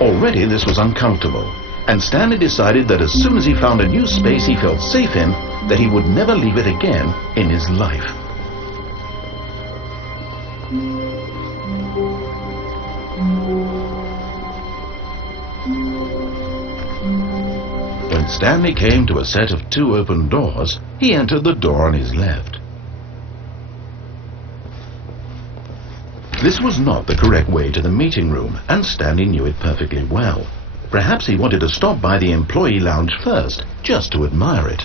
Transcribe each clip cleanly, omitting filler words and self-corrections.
Already this was uncomfortable, and Stanley decided that as soon as he found a new space he felt safe in, that he would never leave it again in his life. When Stanley came to a set of 2 open doors, he entered the door on his left. This was not the correct way to the meeting room, and Stanley knew it perfectly well. Perhaps he wanted to stop by the employee lounge first, just to admire it.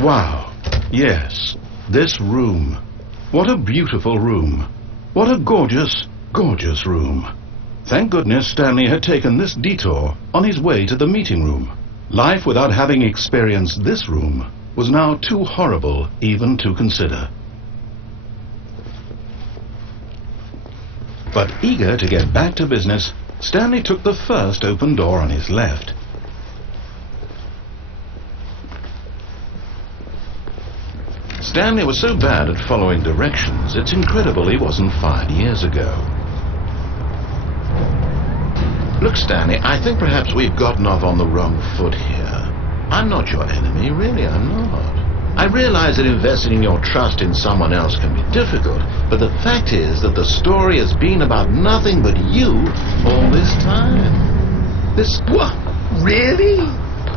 Wow, yes, this room. What a beautiful room. What a gorgeous, gorgeous room. Thank goodness Stanley had taken this detour on his way to the meeting room. Life without having experienced this room was now too horrible even to consider. But eager to get back to business, Stanley took the first open door on his left. Stanley was so bad at following directions, it's incredible he wasn't fired years ago. Look, Stanley, I think perhaps we've gotten off on the wrong foot here. I'm not your enemy, really, I'm not. I realize that investing your trust in someone else can be difficult, but the fact is that the story has been about nothing but you all this time. What? Really?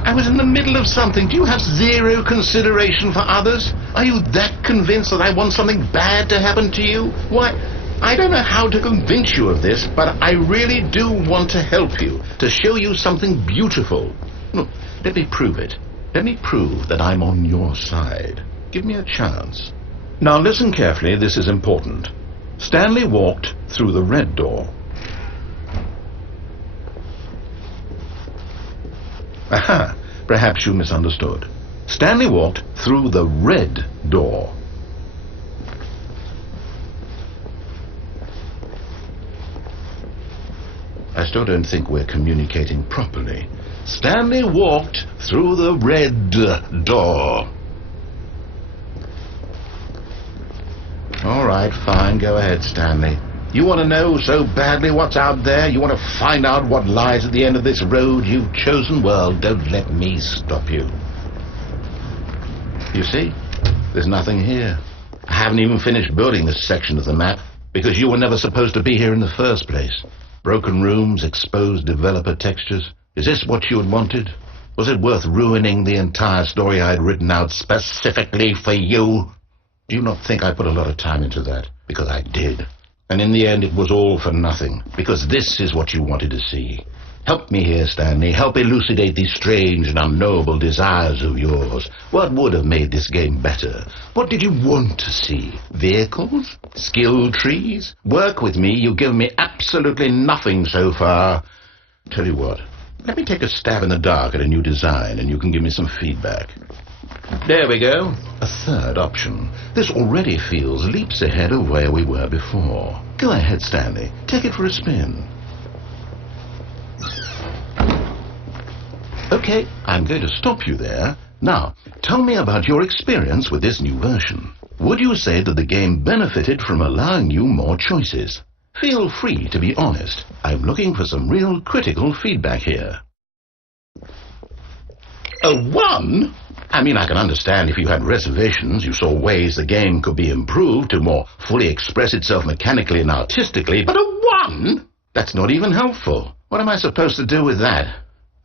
I was in the middle of something. Do you have zero consideration for others? Are you that convinced that I want something bad to happen to you? Why, I don't know how to convince you of this, but I really do want to help you, to show you something beautiful. Look, let me prove it. Let me prove that I'm on your side. Give me a chance. Now listen carefully, this is important. Stanley walked through the red door. Aha! Perhaps you misunderstood. Stanley walked through the red door. I still don't think we're communicating properly. Stanley walked through the red door. All right, fine, go ahead, Stanley. You want to know so badly what's out there? You want to find out what lies at the end of this road you've chosen? Well, don't let me stop you. You see, there's nothing here. I haven't even finished building this section of the map, because you were never supposed to be here in the first place. Broken rooms, exposed developer textures. Is this what you had wanted? Was it worth ruining the entire story I had written out specifically for you? Do you not think I put a lot of time into that? Because I did. And in the end it was all for nothing, because this is what you wanted to see. Help me here, Stanley. Help elucidate these strange and unknowable desires of yours. What would have made this game better? What did you want to see? Vehicles? Skill trees? Work with me. You've given me absolutely nothing so far. Tell you what, let me take a stab in the dark at a new design, and you can give me some feedback. There we go. A third option. This already feels leaps ahead of where we were before. Go ahead, Stanley. Take it for a spin. Okay, I'm going to stop you there. Now, tell me about your experience with this new version. Would you say that the game benefited from allowing you more choices? Feel free to be honest. I'm looking for some real critical feedback here. A 1? I mean, I can understand if you had reservations, you saw ways the game could be improved to more fully express itself mechanically and artistically, but a 1? That's not even helpful. What am I supposed to do with that?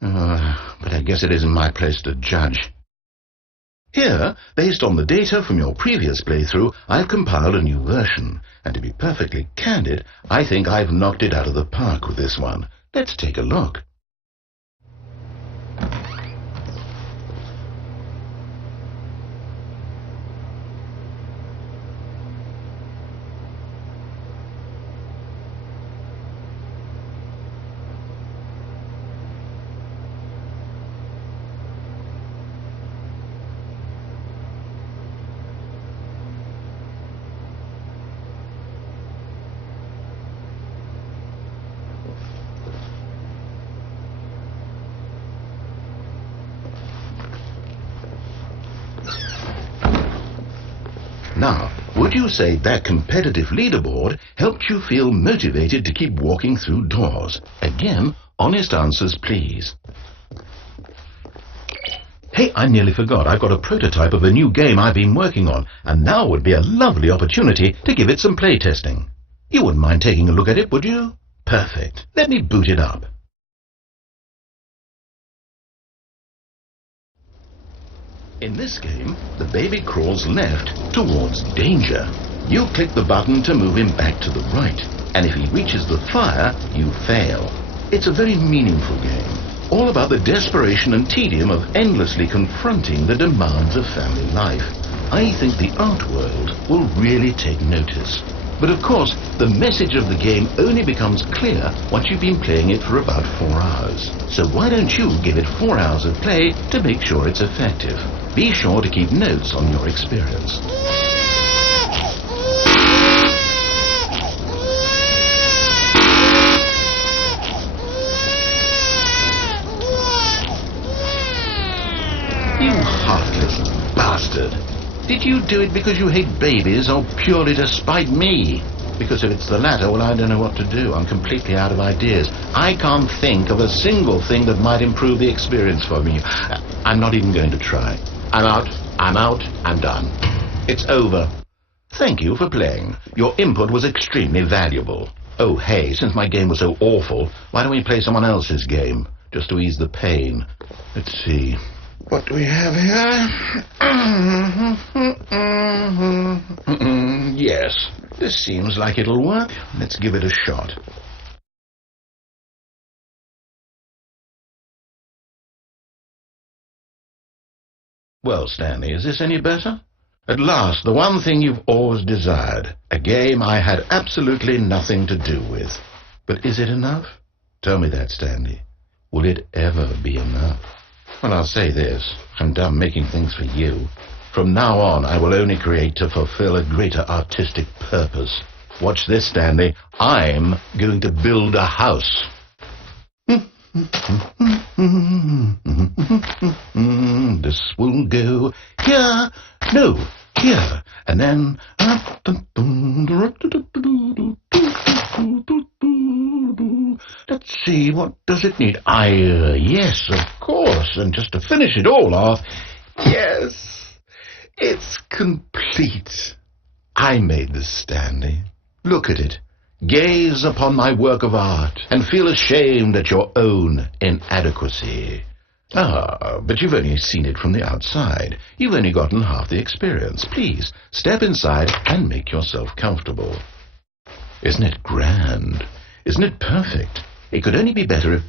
But I guess it isn't my place to judge. Here, based on the data from your previous playthrough, I've compiled a new version. And to be perfectly candid, I think I've knocked it out of the park with this one. Let's take a look. you say that competitive leaderboard helped you feel motivated to keep walking through doors? Again, honest answers, please. Hey, I nearly forgot. I've got a prototype of a new game I've been working on, and now would be a lovely opportunity to give it some playtesting. You wouldn't mind taking a look at it, would you? Perfect. Let me boot it up. In this game, the baby crawls left towards danger. You click the button to move him back to the right, and if he reaches the fire, you fail. It's a very meaningful game, all about the desperation and tedium of endlessly confronting the demands of family life. I think the art world will really take notice. But of course, the message of the game only becomes clear once you've been playing it for about 4 hours. So why don't you give it 4 hours of play to make sure it's effective? Be sure to keep notes on your experience. You heartless bastard! Did you do it because you hate babies or purely to spite me? Because if it's the latter, well, I don't know what to do. I'm completely out of ideas. I can't think of a single thing that might improve the experience for me. I'm not even going to try. I'm out, I'm done. It's over. Thank you for playing. Your input was extremely valuable. Oh, hey, since my game was so awful, why don't we play someone else's game? Just to ease the pain. Let's see. What do we have here? Yes, this seems like it'll work. Let's give it a shot. Well, Stanley, is this any better? At last, the one thing you've always desired. A game I had absolutely nothing to do with. But is it enough? Tell me that, Stanley. Will it ever be enough? Well, I'll say this. I'm done making things for you. From now on, I will only create to fulfill a greater artistic purpose. Watch this, Stanley. I'm going to build a house. This will go here, no, here, and then... Let's see, what does it need? Yes, of course, and just to finish it all off, yes, it's complete. I made this, Stanley. Look at it. Gaze upon my work of art and feel ashamed at your own inadequacy. Ah, but you've only seen it from the outside. You've only gotten half the experience. Please, step inside and make yourself comfortable. Isn't it grand? Isn't it perfect? It could only be better if...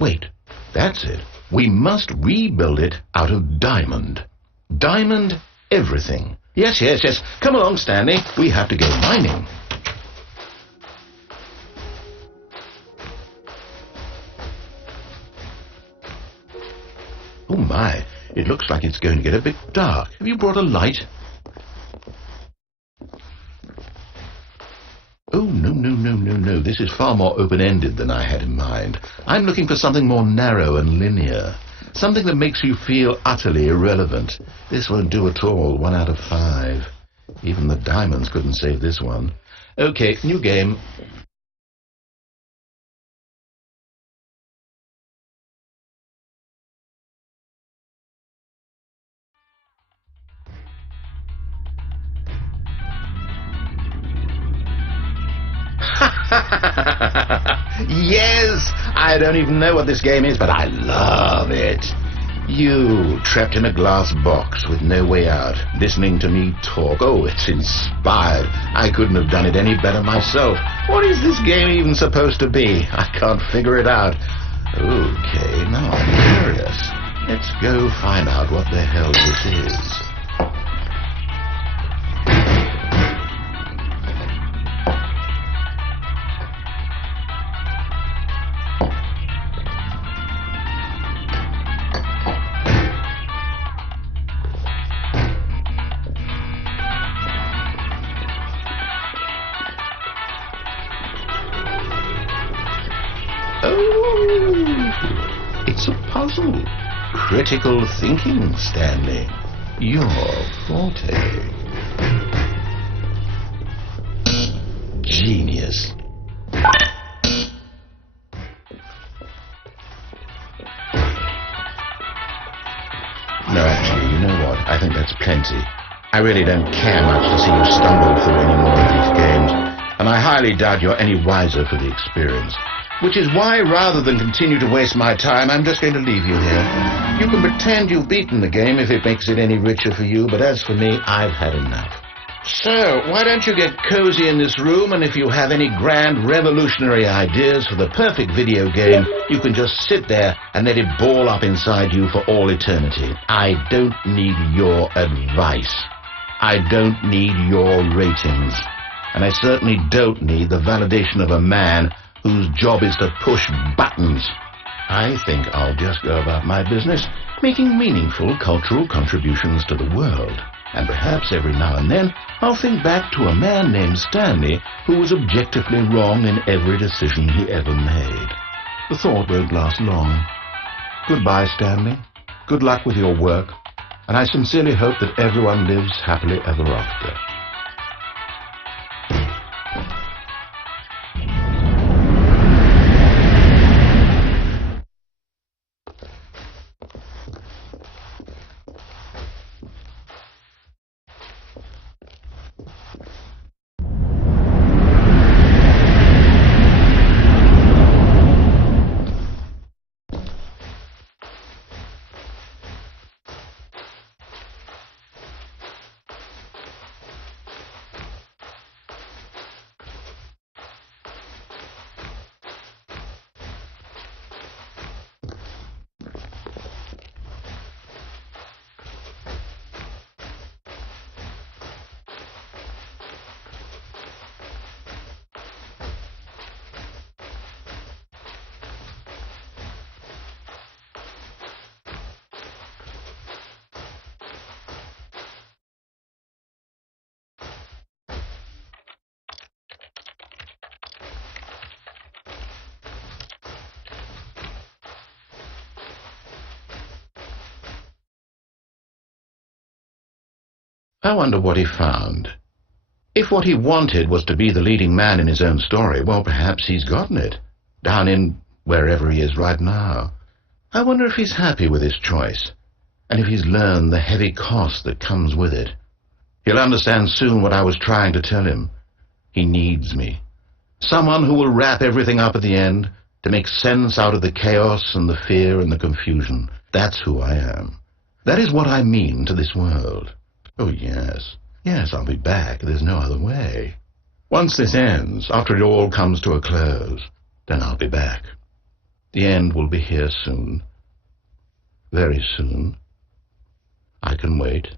Wait, that's it. We must rebuild it out of diamond. Diamond everything. Yes, yes, yes. Come along, Stanley. We have to go mining. Oh my, it looks like it's going to get a bit dark. Have you brought a light? Oh, no. This is far more open-ended than I had in mind. I'm looking for something more narrow and linear. Something that makes you feel utterly irrelevant. This won't do at all. 1 out of 5. Even the diamonds couldn't save this one. Okay, new game. Yes! I don't even know what this game is, but I love it. You, trapped in a glass box with no way out, listening to me talk. Oh, it's inspired. I couldn't have done it any better myself. What is this game even supposed to be? I can't figure it out. Okay, now I'm curious. Let's go find out what the hell this is. Oh, it's a puzzle. Critical thinking, Stanley. Your forte. Genius. No, actually, you know what? I think that's plenty. I really don't care much to see you stumble through any more of these games, and I highly doubt you're any wiser for the experience. Which is why, rather than continue to waste my time, I'm just going to leave you here. You can pretend you've beaten the game if it makes it any richer for you, but as for me, I've had enough. So, why don't you get cozy in this room, and if you have any grand revolutionary ideas for the perfect video game, you can just sit there and let it ball up inside you for all eternity. I don't need your advice. I don't need your ratings. And I certainly don't need the validation of a man whose job is to push buttons. I think I'll just go about my business, making meaningful cultural contributions to the world. And perhaps every now and then I'll think back to a man named Stanley who was objectively wrong in every decision he ever made. The thought won't last long. Goodbye, Stanley. Good luck with your work, and I sincerely hope that everyone lives happily ever after. I wonder what he found. If what he wanted was to be the leading man in his own story, well, perhaps he's gotten it, down in wherever he is right now. I wonder if he's happy with his choice, and if he's learned the heavy cost that comes with it. He'll understand soon what I was trying to tell him. He needs me. Someone who will wrap everything up at the end, to make sense out of the chaos and the fear and the confusion. That's who I am. That is what I mean to this world. Oh, yes. Yes, I'll be back. There's no other way. Once this ends, after it all comes to a close, then I'll be back. The end will be here soon. Very soon. I can wait.